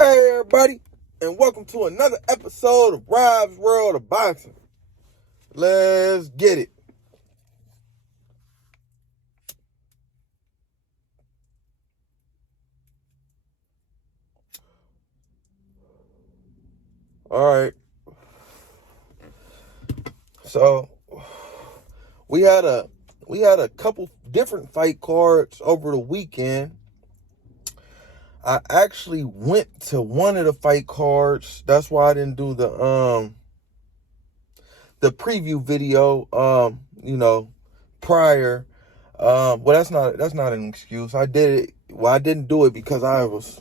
Hey everybody, and welcome to another episode of Rob's World of Boxing. Let's get it. Alright. So we had a couple different fight cards over the weekend. I actually went to one of the fight cards. That's why I didn't do the preview video prior. Well, that's not an excuse. I did it. Well, I didn't do it because I was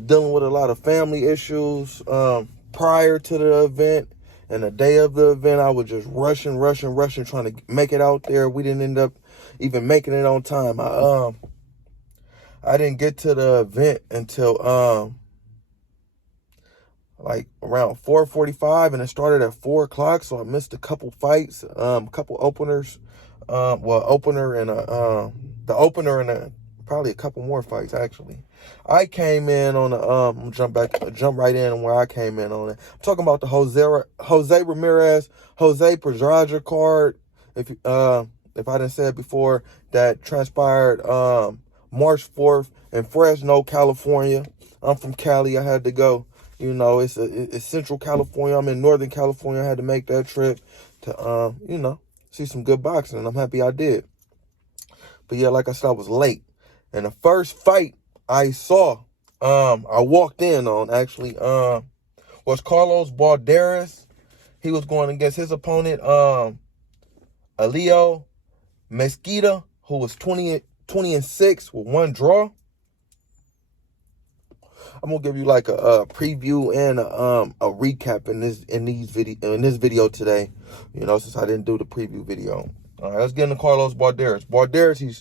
dealing with a lot of family issues prior to the event, and the day of the event I was just rushing, trying to make it out there. We didn't end up even making it on time. I didn't get to the event until like around 4:45, and it started at 4 o'clock, so I missed a couple fights, couple openers, opener and the opener and probably a couple more fights actually. I came in on the jump right in where I came in on it. I'm talking about the Jose Ramirez, Jose Pedraza card. If I didn't say it before, that transpired March 4th in Fresno, California. I'm from Cali. I had to go. It's Central California. I'm in Northern California. I had to make that trip to see some good boxing, and I'm happy I did. But yeah, like I said, I was late. And the first fight I saw, I walked in on actually, was Carlos Balderas. He was going against his opponent, Elio Mesquita, who was 20-6 with one draw. I'm gonna give you like a preview and a recap in this video today. Since I didn't do the preview video. All right, let's get into Carlos Balderas. Balderas, he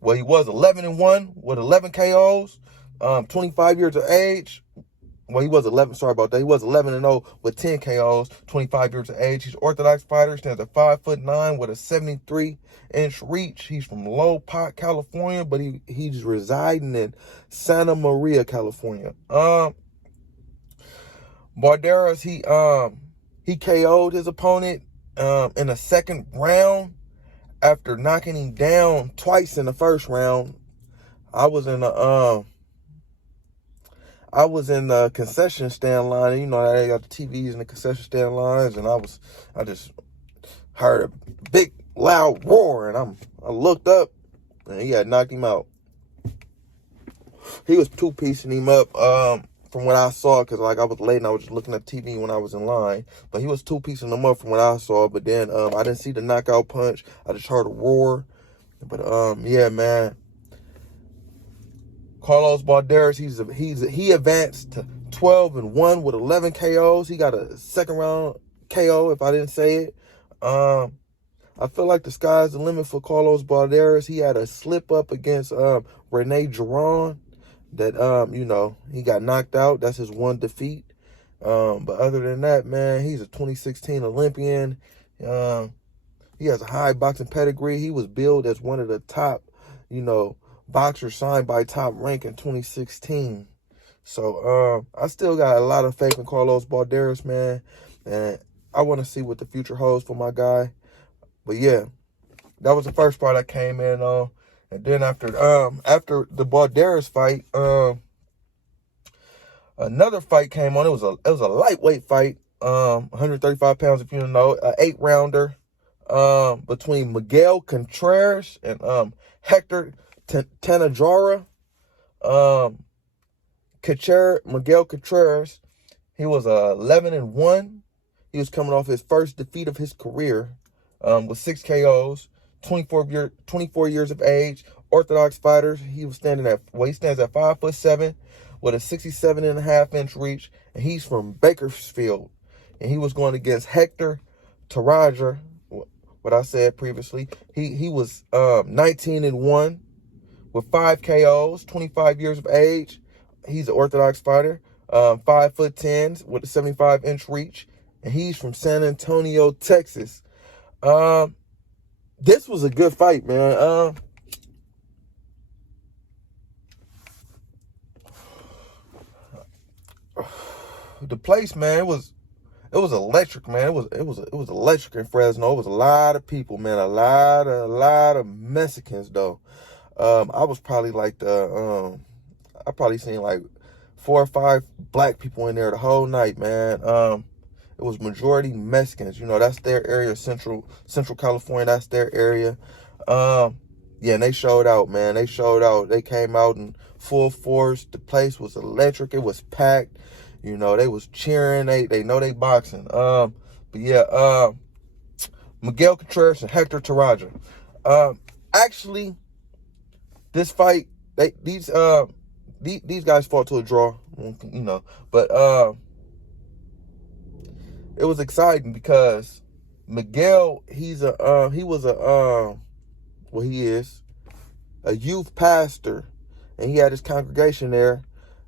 was 11-1 with 11 KOs, 25 years of age. Well, he was 11. Sorry about that. He was 11-0 with 10 KOs, 25 years of age. He's an orthodox fighter. Stands at 5'9" with a 73-inch reach. He's from Lopot, California, but he's residing in Santa Maria, California. Balderas, he KO'd his opponent in the second round after knocking him down twice in the first round. I was in the concession stand line. They got the TVs in the concession stand lines, and I just heard a big loud roar, and I looked up, and he had knocked him out. He was two-piecing him up from what I saw, because like I was late and I was just looking at TV when I was in line. But he was two-piecing him up from what I saw. But then I didn't see the knockout punch. I just heard a roar. But yeah, man. Carlos Balderas, he advanced to 12-1 with 11 KOs. He got a second round KO, if I didn't say it. I feel like the sky's the limit for Carlos Balderas. He had a slip up against Rene Giron that he got knocked out. That's his one defeat. But other than that, man, he's a 2016 Olympian. He has a high boxing pedigree. He was billed as one of the top, boxer signed by Top Rank in 2016. So I still got a lot of faith in Carlos Balderas, man, and I want to see what the future holds for my guy. But yeah, that was the first part I came in on. And then after the Balderas fight, another fight came on. It was a lightweight fight, 135 pounds if you don't know, an 8-rounder between Miguel Contreras and Hector Tanajara. Miguel Contreras, he was 11-1. He was coming off his first defeat of his career with 6 KOs, 24 years of age, orthodox fighter. He stands at 5'7" with a 67.5-inch reach, and he's from Bakersfield. And he was going against Hector Taraja, what I said previously. He was 19-1 with 5 KOs, 25 years of age. He's an orthodox fighter, 5'10" with a 75-inch reach, and he's from San Antonio, Texas. This was a good fight, man. the place, man, it was electric, man. It was electric in Fresno. It was a lot of people, man. A lot of Mexicans though. I was probably like I probably seen like 4 or 5 black people in there the whole night, man. It was majority Mexicans. You know, that's their area, Central California. That's their area. Yeah, and they showed out, man. They showed out. They came out in full force. The place was electric. It was packed. You know, they was cheering. They know they boxing. But yeah, Miguel Contreras and Hector Taraja. Actually, this fight, these guys fought to a draw, you know, but it was exciting because Miguel, he is a youth pastor, and he had his congregation there,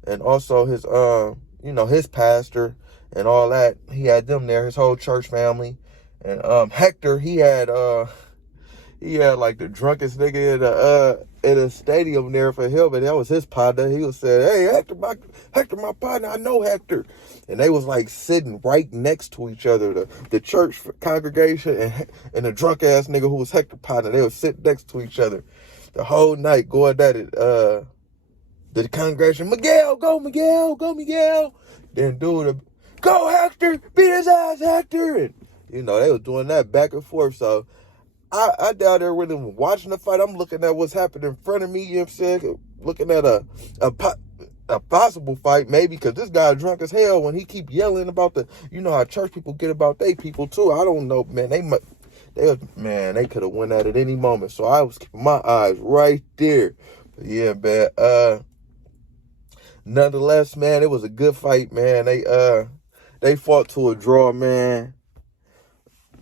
and also his his pastor and all that. He had them there, his whole church family. And Hector, he had like the drunkest nigga in a stadium there for him, and that was his partner. He was saying, "Hey, Hector, my partner, I know Hector." And they was like sitting right next to each other, the church congregation and the drunk ass nigga who was Hector partner. They would sit next to each other the whole night, going at it. The congregation, Miguel, go Miguel, go Miguel. Then dude, go Hector, beat his ass, Hector. And you know, they was doing that back and forth. So I down there with him watching the fight. I'm looking at what's happening in front of me, you know what I'm saying? Looking at a possible fight, maybe, because this guy drunk as hell when he keep yelling about you know how church people get about they people too. I don't know, man. They could have won at it any moment. So I was keeping my eyes right there. But yeah, man. Nonetheless, man, it was a good fight, man. They fought to a draw, man.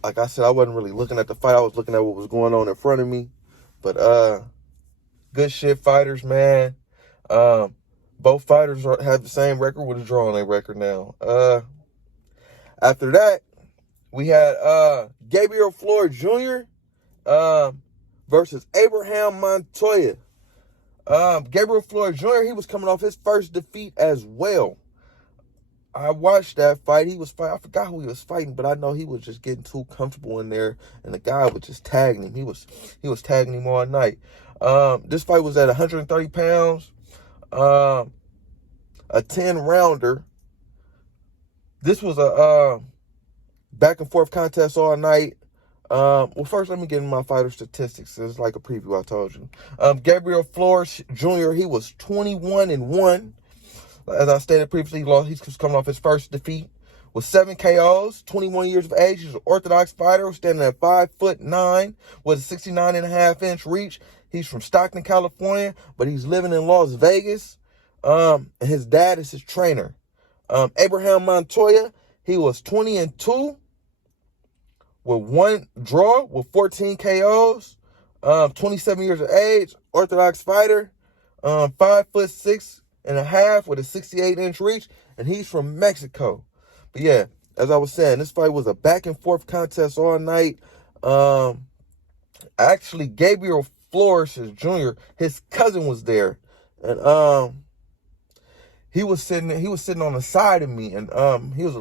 Like I said, I wasn't really looking at the fight. I was looking at what was going on in front of me. But good shit fighters, man. Both fighters have the same record with a draw on their record now. After that, we had Gabriel Flores Jr. Versus Abraham Montoya. Gabriel Flores Jr., he was coming off his first defeat as well. I watched that fight. I forgot who he was fighting, but I know he was just getting too comfortable in there, and the guy was just tagging him. He was tagging him all night. This fight was at 130 pounds, a 10-rounder. This was a back and forth contest all night. Well, first, let me get into my fighter statistics. It's like a preview, I told you. Gabriel Flores Jr., he was 21-1. As I stated previously, he's coming off his first defeat with 7 KOs, 21 years of age. He's an orthodox fighter standing at 5'9" with a 69.5-inch reach. He's from Stockton, California, but he's living in Las Vegas. And his dad is his trainer. Abraham Montoya, he was 20-2 with 1 draw with 14 KOs. 27 years of age, orthodox fighter. 5'6.5" with a 68-inch reach, and he's from Mexico. But yeah, as I was saying, this fight was a back and forth contest all night. Actually, Gabriel Flores Jr., his cousin was there, and he was sitting on the side of me, and he was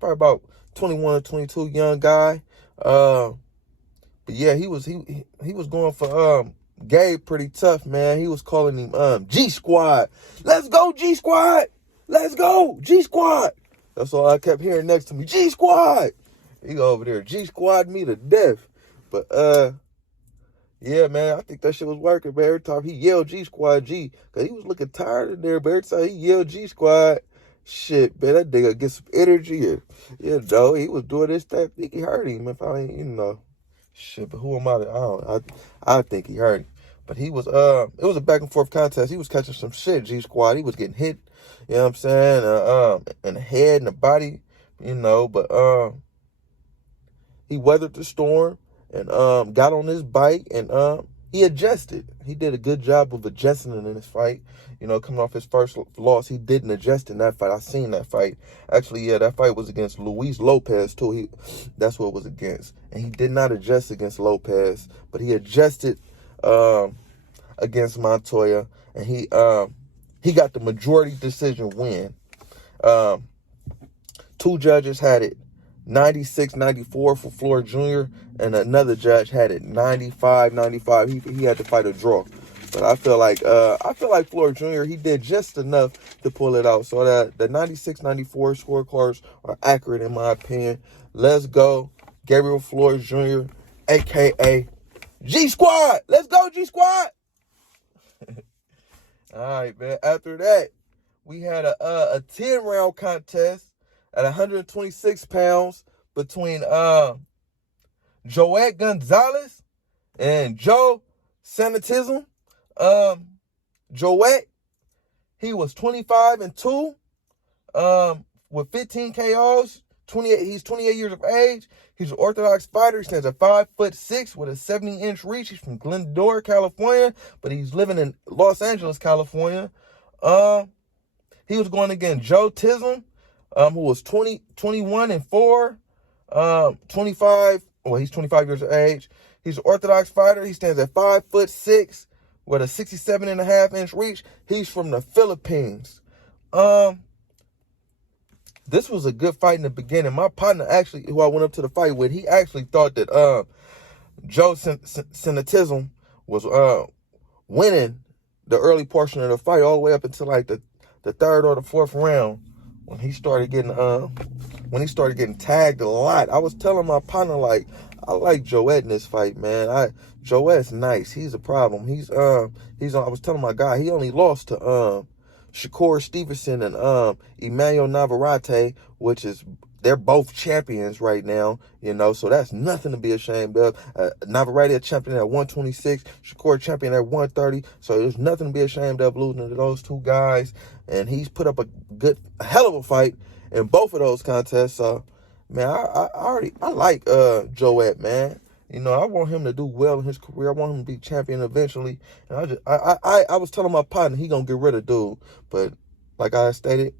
probably about 21 or 22, young guy. But yeah, he was going for Gabe pretty tough, man. He was calling him G Squad. Let's go, G Squad. Let's go, G Squad. That's all I kept hearing next to me. G Squad. He go over there, G Squad me to death. But yeah, man, I think that shit was working, man. Every time he yelled G Squad G, because he was looking tired in there, but every time he yelled G Squad, shit, man, that nigga get some energy. And, you know, he was doing this stuff. I think he hurt him. If I ain't, you know, shit, but who am I? I think he hurt him. But he was, it was a back and forth contest. He was catching some shit, G Squad. He was getting hit, you know what I'm saying, in the head and the body, you know, but he weathered the storm and got on his bike and he adjusted. He did a good job of adjusting in this fight. You know, coming off his first loss, he didn't adjust in that fight. I seen that fight. Actually, yeah, that fight was against Luis Lopez, too. That's what it was against. And he did not adjust against Lopez, but he adjusted against Montoya, and he got the majority decision win. Um, two judges had it 96-94 for Floyd Jr., and another judge had it 95-95. He had to fight a draw. But I feel like Floyd Jr., he did just enough to pull it out. So that the 96-94 scorecards are accurate in my opinion. Let's go, Gabriel Floyd Jr., aka G Squad. Let's go, G Squad. All right, man. After that, we had a 10-round contest at 126 pounds between Joet Gonzalez and Joe Sanatism. Joet, he was 25-2 with 15 KOs. He's 28 years of age. He's an Orthodox fighter. He stands at 5'6" with a 70-inch reach. He's from Glendora, California, but he's living in Los Angeles, California. He was going against Joe Tism, who was 21-4, 25. Well, he's 25 years of age. He's an Orthodox fighter. He stands at 5'6" with a 67.5-inch reach. He's from the Philippines. This was a good fight in the beginning. My partner, actually, who I went up to the fight with, he actually thought that Joe Sanatism was winning the early portion of the fight, all the way up until like the third or the fourth round, when he started getting tagged a lot. I was telling my partner, like, I like Joet in this fight, man. Joet's nice. He's a problem. I was telling my guy, he only lost to Shakur Stevenson and Emmanuel Navarrete, they're both champions right now, so that's nothing to be ashamed of. Navarrete a champion at 126, Shakur champion at 130, so there's nothing to be ashamed of losing to those two guys, and he's put up a hell of a fight in both of those contests. So, man, I like Joet, man. I want him to do well in his career. I want him to be champion eventually. And I was telling my partner he gonna get rid of dude, but like I stated,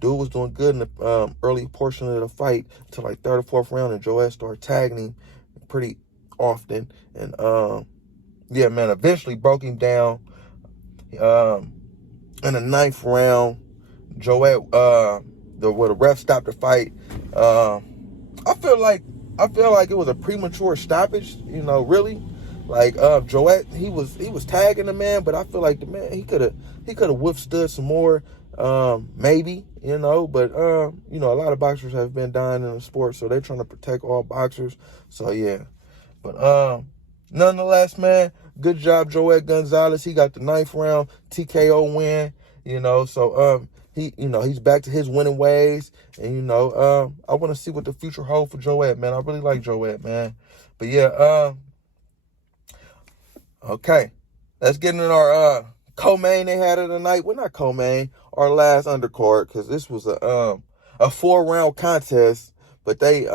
dude was doing good in the early portion of the fight until like third or fourth round, and Joet started tagging him pretty often. And yeah, man, eventually broke him down. In the ninth round, Joet, where the ref stopped the fight. I feel like it was a premature stoppage, really. Like Joet, he was tagging the man, but I feel like the man, he could have withstood some more, maybe, but a lot of boxers have been dying in the sport, so they're trying to protect all boxers. So yeah. But nonetheless, man, good job, Joet Gonzalez. He got the ninth round TKO win, so he's back to his winning ways. And, I want to see what the future holds for Joet, man. I really like Joet, man. But, yeah, okay. Let's get into our co-main they had of the night. Well, not co-main, our last undercard, because this was a 4-round contest. But it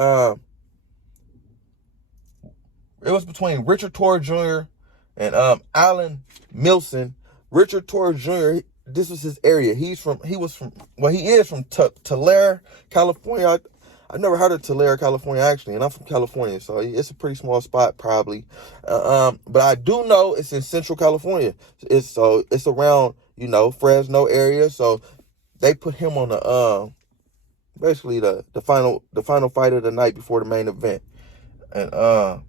was between Richard Torre Jr. and Alan Milson. Richard Torre Jr., this was his area. He is from Tulare, California. I've never heard of Tulare, California, actually, and I'm from California, so it's a pretty small spot, probably. But I do know it's in Central California. It's around, Fresno area. So they put him on the basically the final fight of the night before the main event, and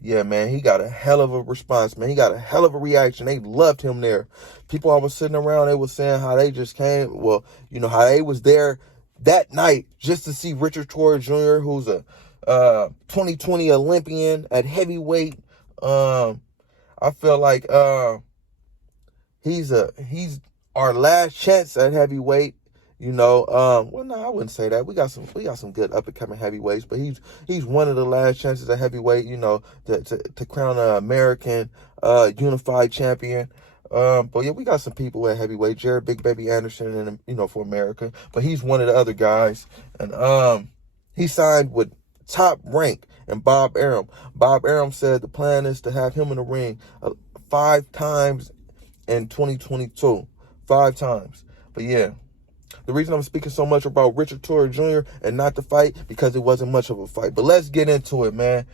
yeah, man, he got a hell of a response, man. He got a hell of a reaction. They loved him there. People I was sitting around, they was saying how they just came, how they was there that night just to see Richard Torre Jr., who's a 2020 Olympian at heavyweight. I feel like he's our last chance at heavyweight. Well, no, I wouldn't say that. We got some good up and coming heavyweights, but he's one of the last chances at heavyweight, to crown an American unified champion. But yeah, we got some people at heavyweight, Jared Big Baby Anderson, and for America. But he's one of the other guys, and he signed with Top Rank and Bob Arum. Bob Arum said the plan is to have him in the ring 5 times in 2022, 5 times. But yeah. The reason I'm speaking so much about Richard Torre Jr. and not the fight, because it wasn't much of a fight. But let's get into it, man.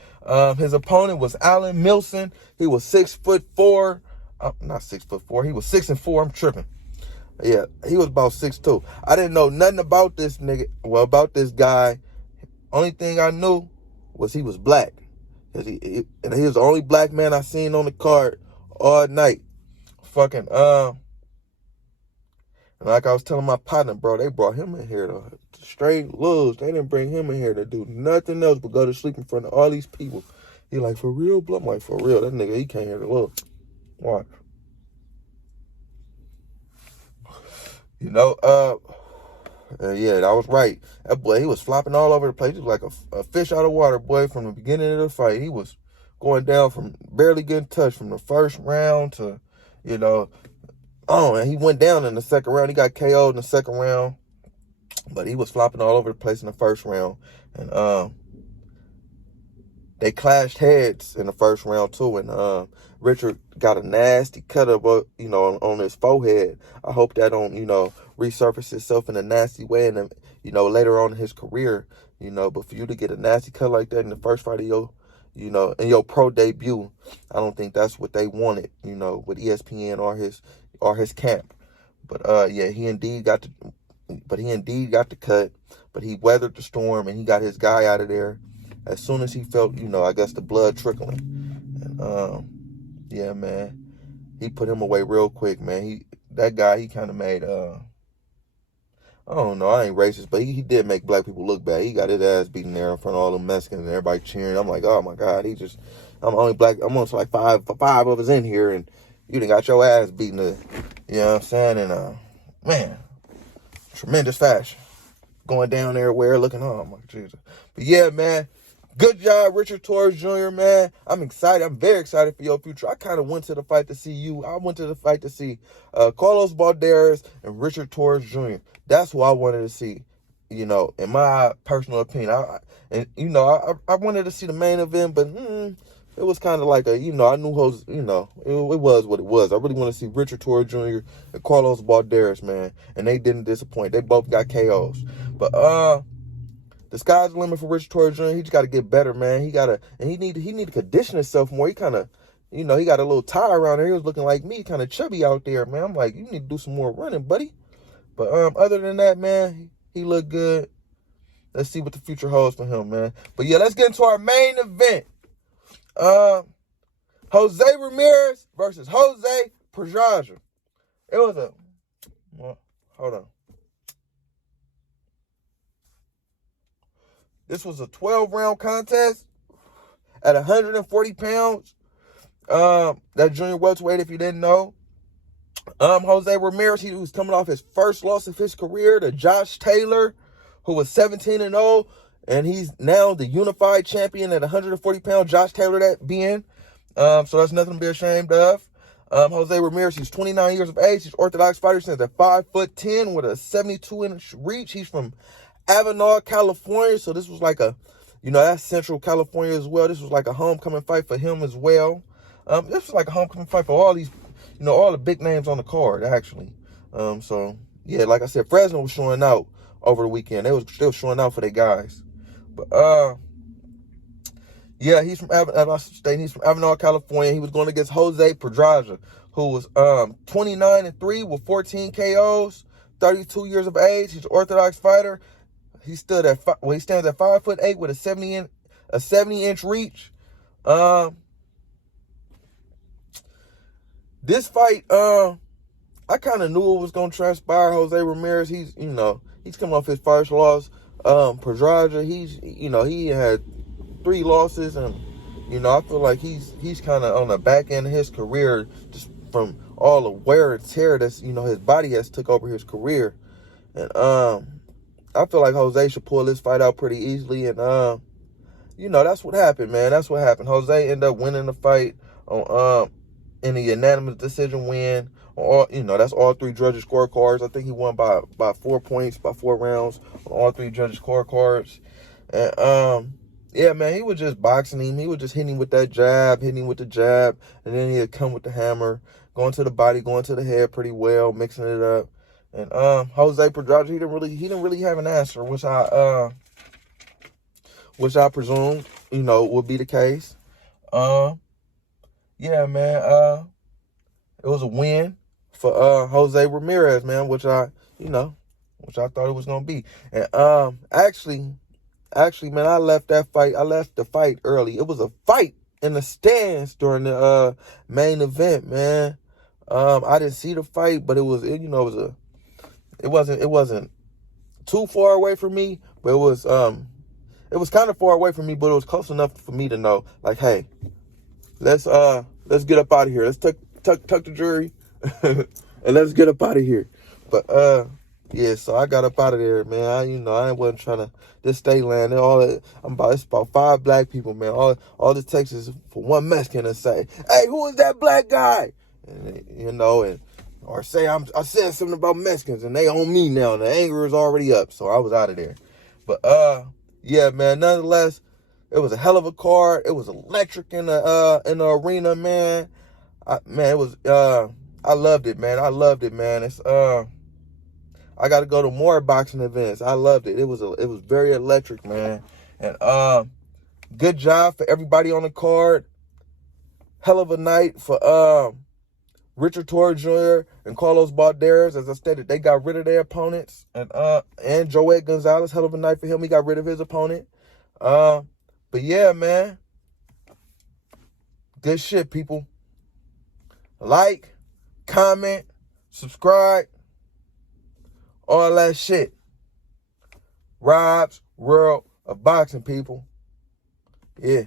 His opponent was Alan Milson. He was 6'4". Not 6'4". He was 6'4". I'm tripping. Yeah, he was about 6'2". I didn't know nothing about this nigga. Well, about this guy. Only thing I knew was he was black. Cause and he was the only black man I seen on the card all night. Fucking and like I was telling my partner, bro, they brought him in here to straight lose. They didn't bring him in here to do nothing else but go to sleep in front of all these people. He like, for real, bro? I'm like, for real. That nigga, he came here to look. Watch. You know, yeah, I was right. That boy, he was flopping all over the place. He was like a fish out of water, boy, from the beginning of the fight. He was going down from barely getting touched from the first round to, you know, and he went down in the second round. He got KO'd in the second round, but he was flopping all over the place in the first round. And they clashed heads in the first round too, and Richard got a nasty cut up, you know, on his forehead. I hope that don't, you know, resurface itself in a nasty way, and you know, later on in his career, you know. But for you to get a nasty cut like that in the first fight of your, you know, in your pro debut, I don't think that's what they wanted, you know, with ESPN or his camp. But yeah, he indeed got the cut, but he weathered the storm and he got his guy out of there as soon as he felt, you know, I guess the blood trickling. And yeah, man, he put him away real quick, man. That guy, he kind of made I don't know, I ain't racist, but he did make black people look bad. He got his ass beaten there in front of all the Mexicans and everybody cheering. I'm like, oh my God, I'm only black. I'm almost like five of us in here, and you done got your ass beaten. You know what I'm saying? And man, tremendous fashion. Going down there where looking, oh my Jesus. But yeah, man, good job, Richard Torres Jr., man. I'm excited. I'm very excited for your future. I kind of went to the fight to see you. I went to the fight to see Carlos Balderas and Richard Torres Jr. That's who I wanted to see, you know, in my personal opinion. I wanted to see the main event, but it was kind of like you know, I knew who's, you know, it was what it was. I really want to see Richard Torres Jr. and Carlos Balderas, man, and they didn't disappoint. They both got KOs. But the sky's the limit for Richard Torres Jr. He just got to get better, man. He need to condition himself more. He kind of, you know, he got a little tie around there. He was looking like me, kind of chubby out there, man. I'm like, you need to do some more running, buddy. But other than that, man, he looked good. Let's see what the future holds for him, man. But yeah, let's get into our main event. Jose Ramirez versus Jose Pedraza. It was hold on. This was a 12-round contest at 140 pounds. That junior welterweight, if you didn't know. Jose Ramirez, he was coming off his first loss of his career to Josh Taylor, who was 17-0, and he's now the unified champion at 140 pounds. Josh Taylor, that being. So that's nothing to be ashamed of. Jose Ramirez, he's 29 years of age. He's orthodox fighter, stands at 5'10" with a 72-inch reach. He's from Avenal, California. So this was like you know, that's Central California as well. This was like a homecoming fight for him as well. This was like a homecoming fight for all these, you know, all the big names on the card, actually. So yeah, like I said, Fresno was showing out over the weekend. They was still showing out for their guys. But yeah, he's from Avenal, California. He was going against Jose Pedraza, who was 29-3 with 14 KOs, 32 years of age. He's an orthodox fighter. He stands at 5'8" with a 70-inch reach. This fight, I kind of knew it was gonna transpire. Jose Ramirez, he's coming off his first loss. Pedraza, he had 3 losses, and I feel like he's kind of on the back end of his career, just from all the wear and tear that's his body has took over his career. And I feel like Jose should pull this fight out pretty easily, and that's what happened, man. That's what happened. Jose ended up winning the fight on in a unanimous decision win. That's all 3 judges' scorecards. I think he won by 4 points, by 4 rounds on all 3 judges' scorecards. And yeah, man, he was just boxing him. He was just hitting him with that jab, hitting him with the jab, and then he'd come with the hammer, going to the body, going to the head pretty well, mixing it up. And Jose Pedraza, he didn't really have an answer, which I presumed, would be the case. Yeah, man, it was a win for Jose Ramirez, man, which I thought it was gonna be. And actually, man, I left the fight early. It was a fight in the stands during the main event, man. I didn't see the fight, but it wasn't too far away from me, but it was kind of far away from me, but it was close enough for me to know, like, hey, let's get up out of here. Let's tuck the jury and let's get up out of here. But yeah, so I got up out of there, man. I wasn't trying to just stay land. It's about 5 black people, man. All this takes is for one Mexican to say, "Hey, who is that black guy?" And or say I said something about Mexicans and they on me now. And the anger is already up, so I was out of there. But yeah, man. Nonetheless, it was a hell of a card. It was electric in the arena, man. It was I loved it, man. I loved it, man. It's I got to go to more boxing events. I loved it. It was very electric, man. And good job for everybody on the card. Hell of a night for Richard Torrey Jr. and Carlos Balderas. As I stated, they got rid of their opponents. And Joel Gonzalez, hell of a night for him. He got rid of his opponent. But yeah, man. Good shit, people. Like, comment, subscribe, all that shit. Rob's World of Boxing, people. Yeah.